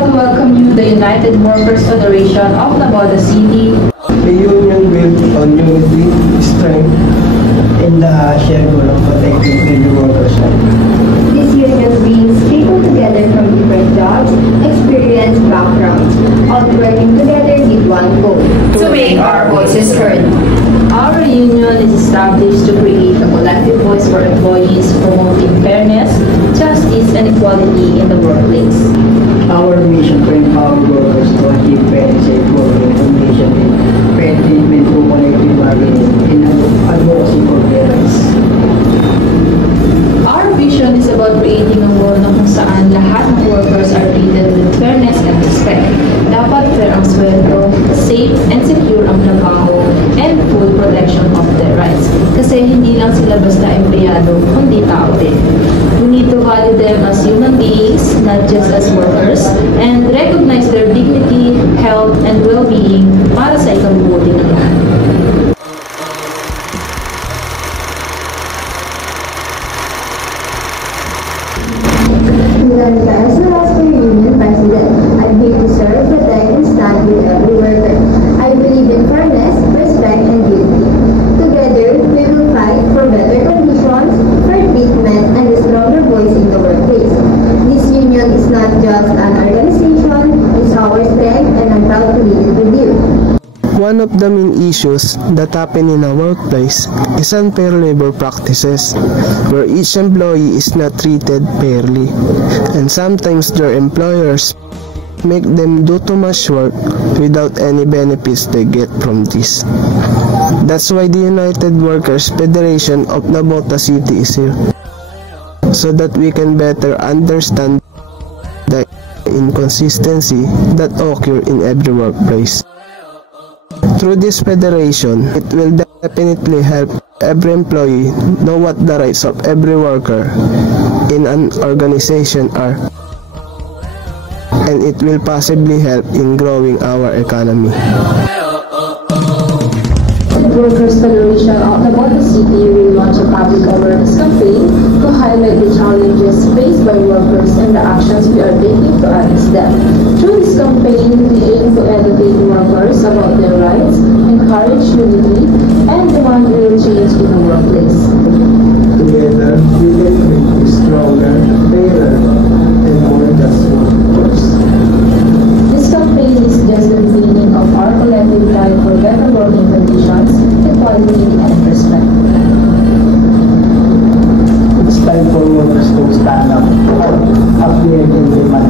proud to welcome you, the United Workers Federation of Navotas City. The union built on unity, strength, and the shared goal of protecting the workers' rights. This union brings people together from different jobs, experience, backgrounds, all working together with one goal: To make our voices heard. Our union is established to create a collective voice for employees, promoting fairness, justice, and equality in the workplace. Our mission to empower workers to achieve fair and safe working conditions and fair treatment through collective bargaining and advocacy for their rights. Our vision is about creating a world na kung saan lahat ng workers are treated with fairness and respect. Dapat fair ang sweldo, safe and secure ang trabaho, and full protection of their rights. Kasi hindi lang sila basta empleyado, kundi tao din. We need to value them as human beings, not just as workers, and recognize their dignity, health, and well-being para sa ikabubuti ng lahat. As the Oscar Union President, I'm here to serve, protect, and stand with every worker. I believe in fairness, respect, and unity. Together, we will fight for better conditions, fair treatment, and a stronger voice in the workplace. This union is not just an organization, it's our strength, and I'm proud to lead it with you. One of the main issues that happen in a workplace is unfair labor practices, where each employee is not treated fairly, and sometimes their employers make them do too much work without any benefits they get from this. That's why the United Workers Federation of Navotas City is here, so that we can better understand the inconsistency that occur in every workplace. Through this federation, it will definitely help every employee know what the rights of every worker in an organization are, and it will possibly help in growing our economy. The Workers Federation of Navotas City will launch a public awareness campaign to highlight the challenges faced by workers and the actions we are taking to address them. Through this campaign, we aim to educate workers about their rights, encourage unity, and demand real change in the workplace. Together, we can make a stronger, fairer, and more just workforce. This campaign is just the beginning of our collective drive for better working conditions, equality, and respect. It's time for workers to stand up, appear and demand